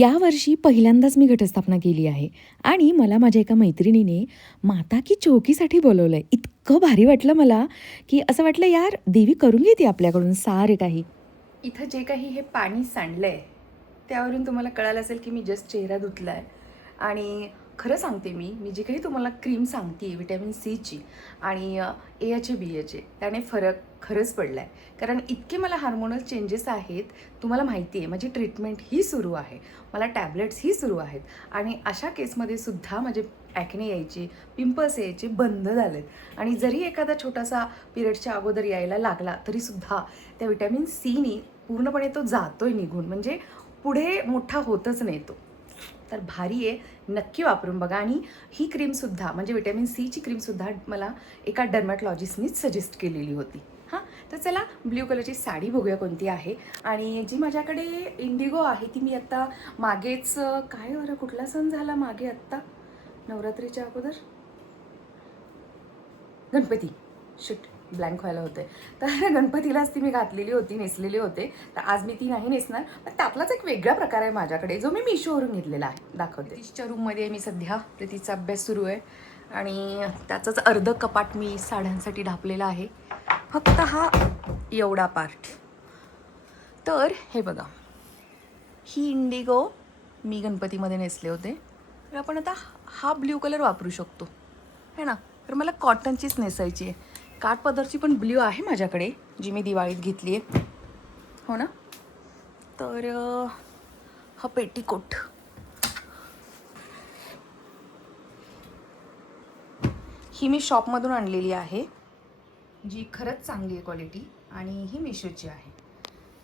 यावर्षी पहिल्यांदाच मी घटस्थापना केली आहे. आणि मला माझ्या एका मैत्रिणीने माता की चौकीसाठी बोलवलं आहे इतकं भारी वाटलं मला की असं वाटलं यार देवी करून घेते आपल्याकडून सारे काही. इथं जे काही हे पाणी सांडलं आहे त्यावरून तुम्हाला कळालं असेल की मी जस्ट चेहरा धुतला आहे आणि खरं सांगते मी मी जी काही तुम्हाला क्रीम सांगते विटॅमिन सीची आणि ए याचे बी एचे त्याने फरक खरंच पडला आहे कारण इतके मला हार्मोनल चेंजेस आहेत तुम्हाला माहिती आहे माझी ट्रीटमेंट ही सुरू आहे. मला टॅबलेट्स ही सुरू आहेत. आणि अशा केसमध्ये सुद्धा माझे ॲक्ने यायचे पिंपल्स यायचे बंद झालेत. आणि जरी एखादा छोटासा पिरियडच्या अगोदर यायला लागला तरीसुद्धा त्या विटॅमिन सीनी पूर्णपणे तो जातोय निघून. म्हणजे पुढे मोठा होतच नाही तो. तर भारी आहे. नक्की वापरून बघा. आणि ही क्रीमसुद्धा म्हणजे विटॅमिन सीची क्रीमसुद्धा मला एका डर्मॅटॉलॉजिस्टनीच सजेस्ट केलेली होती. हां? तर चला ब्ल्यू कलरची साडी बघूया कोणती आहे. आणि जी माझ्याकडे इंडिगो आहे ती मी आत्ता मागेच काय बरं कुठला सण झाला मागे आत्ता? नवरात्रीच्या अगोदर? गणपती. शिट ब्लँक व्हायला होते तर गणपतीलाच ती मी घातलेली होती नेसलेली होते. तर आज मी ती नाही नेसणार. पण त्यातलाच एक वेगळा प्रकार आहे माझ्याकडे जो मी मिशोवरून घेतलेला आहे. दाखवते. तिच्या रूममध्ये मी सध्या. प्रीतीचा अभ्यास सुरू आहे. आणि त्याचंच अर्ध कपाट मी साड्यांसाठी ढापलेला आहे. फक्त हा एवढा पार्ट तर हे बघा. ही इंडिगो मी गणपतीमध्ये नेसले होते. तर आपण आता हा ब्ल्यू कलर वापरू शकतो. है ना? तर मला कॉटनचीच नेसायची आहे. काठ पदरची पण ब्ल्यू आहे माझ्याकडे जी मी दिवाळीत घेतली आहे हो ना? तर हा पेटीकोट. ही मी शॉपमधून आणलेली आहे. जी खरंच चांगली आहे क्वालिटी आणि ही मिशोची आहे.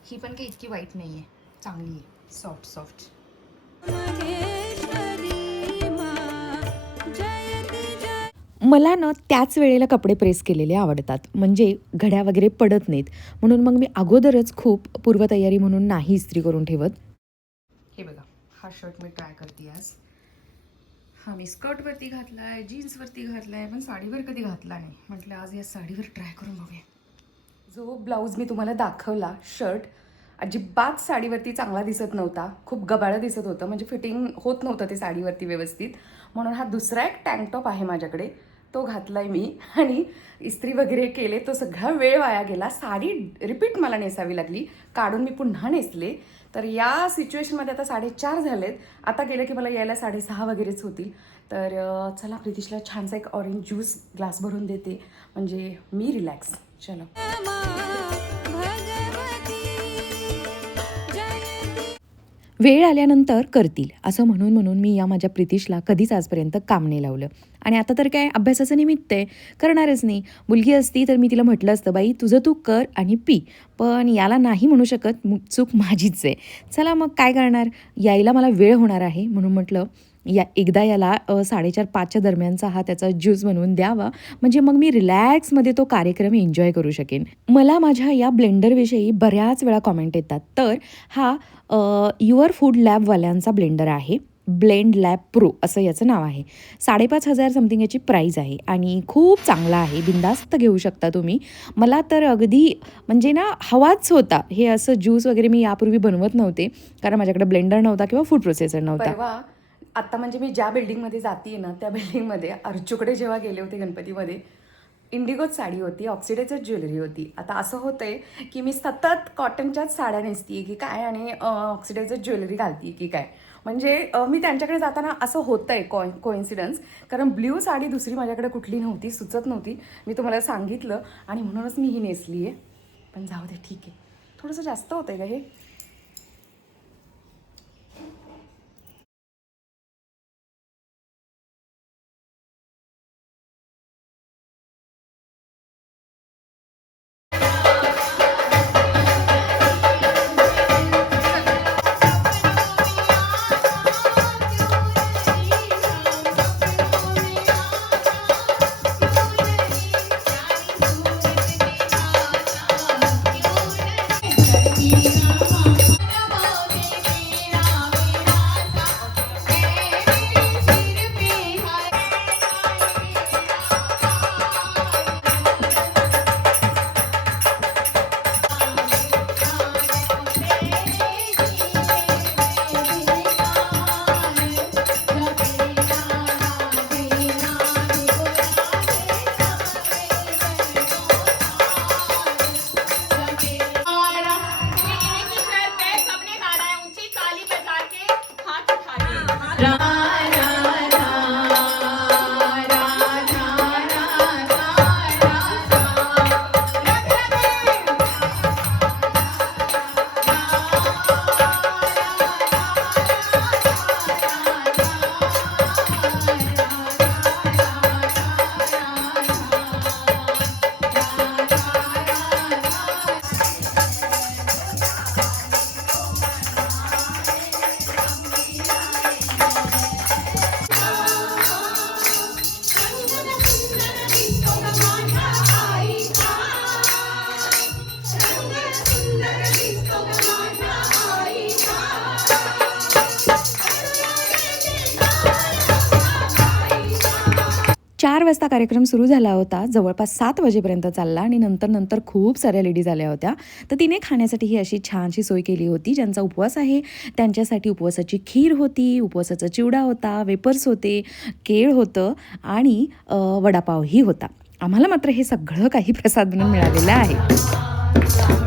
ही पण काही इतकी वाईट नाही आहे चांगली आहे सॉफ्ट सॉफ्ट. मला ना त्याच वेळेला कपडे प्रेस केलेले आवडतात. म्हणजे घड्या वगैरे पडत नाहीत. म्हणून मग मी अगोदरच खूप पूर्वतयारी म्हणून नाही इस्त्री करून ठेवत. हे बघा हा शर्ट मी ट्राय करते आज. हा मी स्कर्टवरती घातला आहे जीन्सवरती घातला आहे पण साडीवर कधी घातला नाही. म्हटलं आज या साडीवर ट्राय करून बघूया. जो ब्लाऊज मी तुम्हाला दाखवला शर्ट अजिबात साडीवरती चांगला दिसत नव्हता. खूप गबाळं दिसत होतं. म्हणजे फिटिंग होत नव्हतं ते साडीवरती व्यवस्थित. म्हणून हा दुसरा एक टँक टॉप आहे माझ्याकडे. तो घातला आहे मी. आणि इस्त्री वगैरे केले तो सगळा वेळ वाया गेला. साडी रिपीट मला नेसावी लागली. काढून मी पुन्हा नेसले. तर या सिच्युएशनमध्ये आता साडेचार झालेत. आता गेलं की मला यायला साडेसहा वगैरेच होतील. तर चला प्रितिशला छानसा एक ऑरेंज ज्यूस ग्लास भरून देते. म्हणजे मी रिलॅक्स चलो. वेळ आल्यानंतर करतील. असं म्हणून म्हणून मी या माझ्या प्रितीशला कधीच आजपर्यंत काम नाही लावलं. आणि आता तर काय अभ्यासाचं निमित्त आहे. करणारच नाही. मुलगी असती तर मी तिला म्हटलं असतं बाई तुझं तू कर आणि पी. पण याला नाही म्हणू शकत. चूक माझीच आहे. चला मग काय करणार? यायला मला वेळ होणार आहे. म्हणून म्हटलं या एकदा याला साडेचार पाचच्या दरम्यानचा हा त्याचा ज्यूस बनवून द्यावा. म्हणजे मग मी रिलॅक्समध्ये तो कार्यक्रम एन्जॉय करू शकेन. मला माझ्या या ब्लेंडरविषयी बऱ्याच वेळा कॉमेंट येतात. तर हा युअर फूड लॅबवाल्यांचा ब्लेंडर आहे. ब्लेंड लॅब प्रो असं याचं नाव आहे. साडेपाच हजार समथिंग याची प्राईज आहे आणि खूप चांगला आहे. बिंदास्त घेऊ शकता तुम्ही. मला तर अगदी म्हणजे ना हवाच होता. हे असं ज्यूस वगैरे मी यापूर्वी बनवत नव्हते. कारण माझ्याकडे ब्लेंडर नव्हता किंवा फूड प्रोसेसर नव्हता. आत्ता म्हणजे मी ज्या बिल्डिंगमध्ये जाते ना त्या बिल्डिंगमध्ये अर्चूकडे जेव्हा गेले होते गणपतीमध्ये इंडिगोच साडी होती ऑक्सिडेजच ज्वेलरी होती. आता असं होतं आहे की मी सतत कॉटनच्याच साड्या नेसते की काय आणि ऑक्सिडेजच ज्वेलरी घालते की काय. म्हणजे मी त्यांच्याकडे जाताना असं होतं आहे कॉ कोइन्सिडन्स कारण ब्ल्यू साडी दुसरी माझ्याकडे कुठली नव्हती सुचत नव्हती. मी तुम्हाला सांगितलं आणि म्हणूनच मी ही नेसली आहे पण जाऊ दे ठीक आहे. थोडंसं जास्त होतं आहे का हे? वाजता कार्यक्रम सुरू झाला होता. जवळपास सात वाजेपर्यंत चालला आणि नंतर नंतर खूप साऱ्या लेडीज आल्या होत्या. तर तिने खाण्यासाठी ही अशी छानशी सोय केली होती. ज्यांचा उपवास आहे त्यांच्यासाठी उपवासाची खीर होती उपवासाचा चिवडा होता वेपर्स होते केळ होतं आणि वडापावही होता. आम्हाला मात्र हे सगळं काही प्रसाद म्हणून मिळालेलं आहे.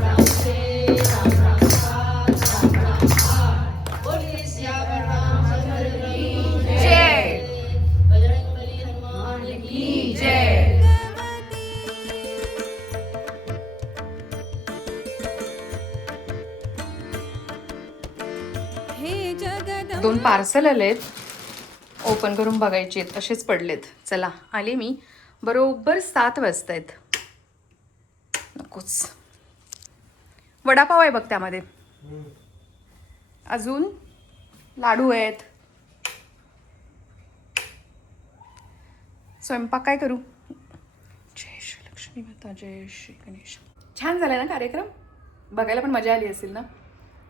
दोन पार्सल आलेत. ओपन करून बघायचे आहेत. असेच पडलेत. चला आले मी. बरोबर सात वाजता आहेत नकोच. वडापाव आहे बघ त्यामध्ये. अजून लाडू आहेत. स्वयंपाक काय करू? जय श्री लक्ष्मी माता जय श्री गणेश. छान झाला ना कार्यक्रम? बघायला पण मजा आली असेल ना?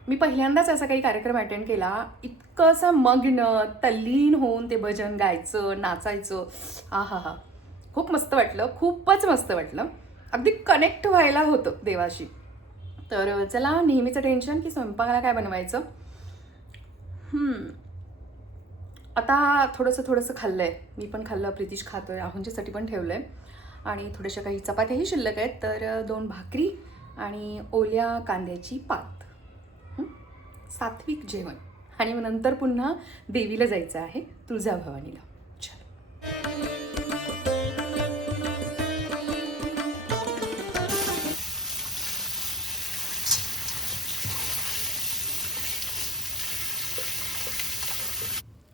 मी पहिल्यांदाच असा काही कार्यक्रम अटेंड केला. इत इतकं असं मग्न तल्लीन होऊन ते भजन गायचं नाचायचं. हा हा हा खूप मस्त वाटलं. खूपच मस्त वाटलं. अगदी कनेक्ट व्हायला होतं देवाशी. तर चला नेहमीचं टेन्शन की स्वयंपाकाला काय बनवायचं? आता थोडंसं थोडंसं खाल्लं आहे मी पण खाल्लं प्रितीश खातो आहे आहुंच्यासाठी पण ठेवलं आहे आणि थोड्याशा काही चपात्याही शिल्लक आहेत. तर दोन भाकरी आणि ओल्या कांद्याची पात. सात्विक जेवण. आणि मग नंतर पुन्हा देवीला जायचं आहे तुळजाभवानीला.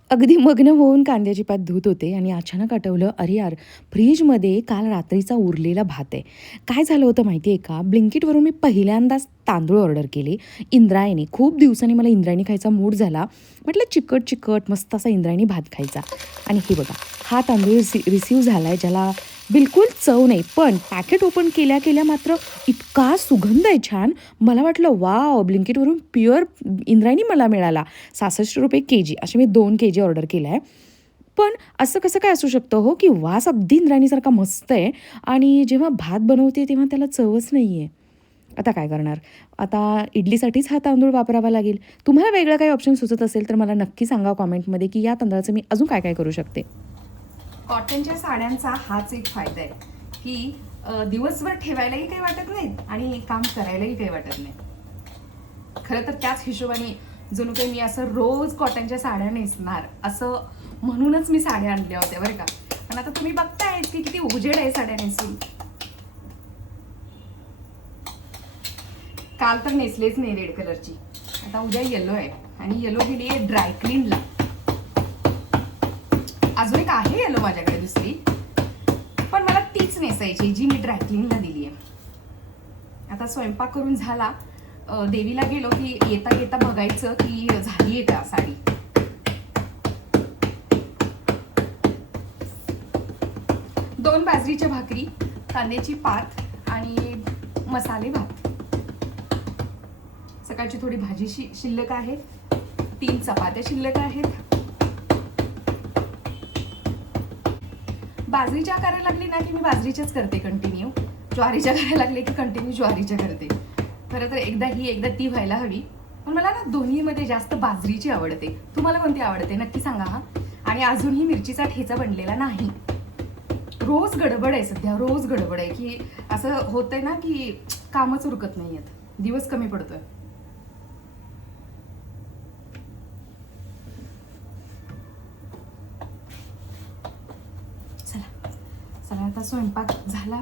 अगदी मग्न होऊन कांद्याची पात धुत होते आणि अचानक आठवलं अरे यार फ्रीजमध्ये काल रात्रीचा उरलेला भात आहे. काय झालं होतं माहिती आहे का ब्लिंकिटवरून मी पहिल्यांदाच तांदूळ ऑर्डर केले. इंद्रायणी खूप दिवसांनी मला इंद्रायणी खायचा मूड झाला. म्हटलं चिकट चिकट मस्त असा इंद्रायणी भात खायचा. आणि हे बघा हा तांदूळ रिसी रिसीव झाला आहे ज्याला बिलकुल चव नाही पण पॅकेट ओपन केल्या केल्या मात्र इतका सुगंध आहे छान. मला वाटलं वा ब्लिंकेटवरून प्युअर इंद्रायणी मला मिळाला. सहासष्ट रुपये के जी असे मी दोन के जी ऑर्डर केलं आहे पण असं कसं काय असू शकतं हो? की वास अगदी इंद्रायणीसारखा मस्त आहे आणि जेव्हा भात बनवते तेव्हा त्याला चवच नाही आहे आता काय करणार? आता इडलीसाठीच हा तांदूळ वापरावा लागेल. तुम्हाला वेगळं काही ऑप्शन सुचत असेल तर मला नक्की सांगा कॉमेंटमध्ये की या तांदळाचं मी अजून काय काय करू शकते? कॉटनच्या साड्यांचा हाच एक फायदा आहे की दिवसभर ठेवायलाही काही वाटत नाहीत आणि काम करायलाही काही वाटत नाही. खरं तर त्याच हिशोबाने जणू काही मी असं रोज कॉटनच्या साड्या नेसणार असं म्हणूनच मी साड्या आणल्या होत्या बरं का. पण आता तुम्ही बघताय की किती उजेड आहे साड्या नेसून. काल तर नेसलेच नाही रेड कलरची. आता उद्या येलो आहे. आणि येलो दिली आहे ड्रायक्लीनला अजून एक आहे येलो माझ्याकडे दुसरी. पण मला तीच नेसायची जी मी ड्रायक्लीनला दिली आहे आता स्वयंपाक करून झाला. देवीला गेलो की येता येता बघायचं की झाली आहे का साडी. दोन बाजरीच्या भाकरी कांद्याची पात आणि मसाले भात. सकाळची थोडी भाजी शि शिल्लक आहे तीन चपात्या शिल्लक आहेत. बाजरीच्या करायला लागली ना की मी बाजरीच्याच करते कंटिन्यू ज्वारीच्या करायला लागले की कंटिन्यू ज्वारीच्या करते. खरं तर एकदा ही एकदा ती व्हायला हवी. पण मला ना दोन्हीमध्ये जास्त बाजरीची आवडते. तुम्हाला कोणती आवडते? नक्की सांगा हा. आणि अजूनही मिरचीचा ठेचा बनलेला नाही. रोज गडबड आहे सध्या रोज गडबड आहे की असं होतंय ना की कामच उरकत नाही आहेत दिवस कमी पडतोय चला चला आता स्वयंपाक झाला?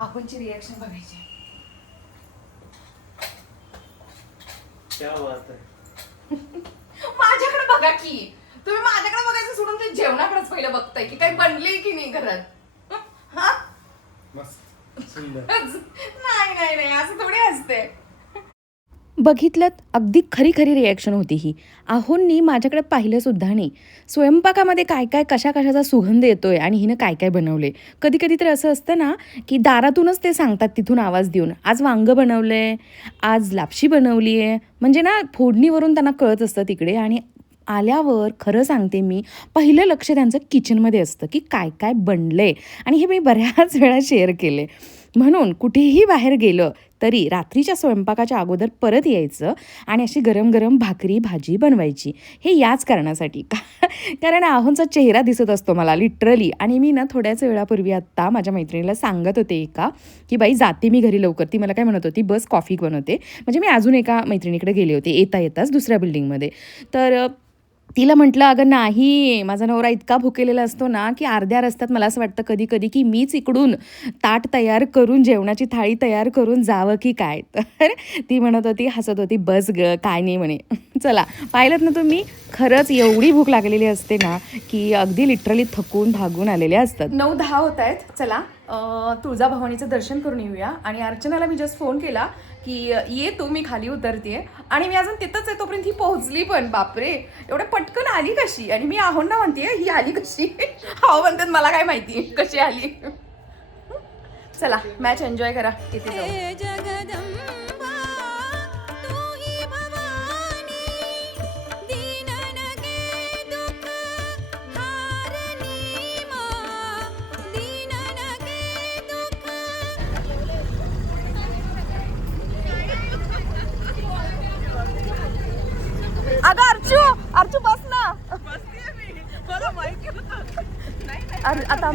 आहोंची रिॲक्शन बघायची. क्या बात है माझ्याकडे बघा की. तुम्ही माझ्याकडे बघायचं सोडून ते जेवणाकडेच पहिलं बघताय की काही बनले की नाही घरात? हा? मस्त. सुंदर. नाही नाही नाही. असं थोडी असते बघितलं अगदी खरी खरी रिॲक्शन होती ही. आहोंनी माझ्याकडे पाहिलंसुद्धा नाही. स्वयंपाकामध्ये काय काय कशा कशाचा सुगंध आहे आणि हिनं काय काय बनवले कधी कधी तर असं असतं ना की दारातूनच ते सांगतात तिथून आवाज देऊन. आज वांगं बनवलं आहे आज लापशी बनवली आहे म्हणजे ना फोडणीवरून त्यांना कळत असतं तिकडे आणि आल्यावर खरं सांगते मी पहिलं लक्ष त्यांचं किचनमध्ये असतं की काय काय बनलं आहे आणि हे मी बऱ्याच वेळा शेअर केले म्हणून कुठेही बाहेर गेलं तरी रात्रीच्या स्वयंपाकाच्या अगोदर परत यायचं आणि अशी गरम गरम भाकरी भाजी बनवायची. हे याच कारणासाठी. का कारण आहोंचा चेहरा दिसत असतो मला लिटरली आणि मी ना थोड्याच वेळापूर्वी आत्ता माझ्या मैत्रिणीला सांगत होते एका की बाई जाते मी घरी लवकर. ती मला काय म्हणत होती बस कॉफी बनवते. म्हणजे मी अजून एका मैत्रिणीकडे गेले होते येता येताच दुसऱ्या बिल्डिंगमध्ये तर तिला म्हटलं अगं नाही माझा नवरा इतका भुकेलेला असतो ना की अर्ध्या रस्त्यात मला असं वाटतं कधी कधी की मीच इकडून ताट तयार करून जेवणाची थाळी तयार करून जावं की काय? तर ती म्हणत होती हसत होती बस ग काय नाही म्हणे. चला पाहिलं ना तुम्ही? खरंच एवढी भूक लागलेली असते ना की अगदी लिटरली थकून भागून आलेल्या असतात. नऊ दहा होत आहेत. चला तुळजाभवानीचं दर्शन करून येऊया. आणि अर्चनाला मी जस्ट फोन केला की ये तू मी खाली उतरते आणि मी अजून तिथंच आहे तोपर्यंत ही पोहोचली पण बापरे. एवढं पटकन आली कशी? आणि मी आहोंना म्हणते ही आली कशी? हो म्हणतात मला काय माहिती कशी आली? चला मॅच एन्जॉय करा. इथे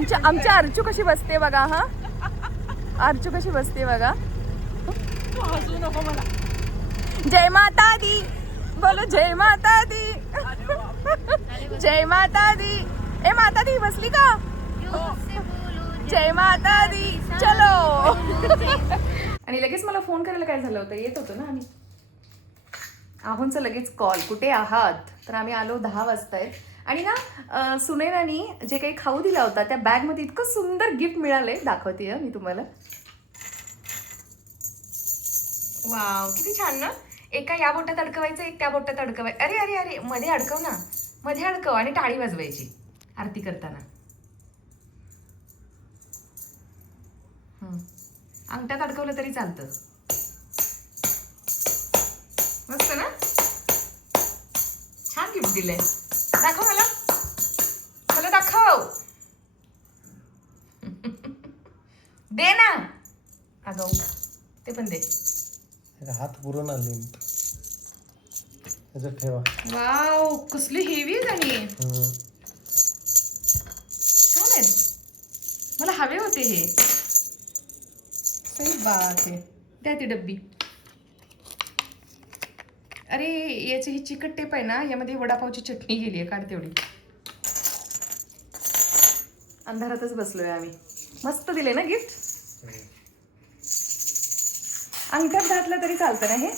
आमच्या आमच्या अर्चू कशी बसते बघा हा? अर्चू कशी बसते बघा. जय माता दी बोलो जय माता दी. जय माता दी. ए माता दी बसली का? जय माता दी चलो. आणि लगेच मला फोन करायला काय झालं होतं? येत होतो ना आम्ही. आहोंचं लगेच कॉल. कुठे आहात? तर आम्ही आलो दहा वाजतायत. आणि ना अं, सुनैनानी जे काही खाऊ दिला होता त्या बॅगमध्ये इतकं सुंदर गिफ्ट मिळालंय. दाखवते मी तुम्हाला. वाव किती छान ना. एका या बोटात अडकवायचं एक त्या बोटात अडकवाय अरे अरे अरे मध्ये अडकव ना. मध्ये अडकव आणि टाळी वाजवायची आरती करताना. अंगठ्यात अडकवलं तरी चालतं. मस्त ना? छान गिफ्ट दिलंय. पण दे. हात पुरून आले त्याच्यात ठेवा. वाव कसली हेवी आणि हम्म. छान आहेत मला हवे होते हे. सही बात आहे. द्या ती डब्बी. अरे याची ही चिकट टेप आहे ना यामध्ये वडापावची चटणी गेली आहे काढ तेवढी अंधारातच बसलोय आम्ही. मस्त दिले ना गिफ्ट? अंगठ्यात घातलं तरी चालतं ना हे?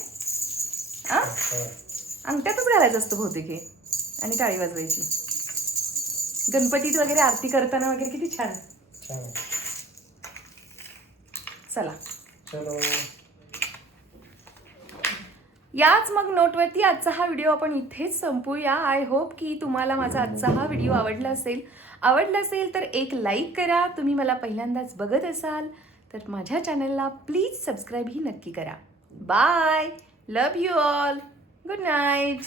आ अंगठ्यातच घालायचं असतं बहुतेक हे. आणि टाळी वाजवायची. गणपतीत वगैरे आरती करताना वगैरे किती छान. छान. आहे. चला. चलो. याच मग नोटवरती आजचा हा व्हिडिओ आपण इथेच संपूया. आय होप की तुम्हाला माझा आजचा हा व्हिडिओ आवडला असेल. आवडला असेल तर एक लाईक करा. तुम्ही मला पहिल्यांदाच बघत असाल. तर माझ्या चॅनलला प्लीज सबस्क्राईबही नक्की करा. Bye. Love you all good night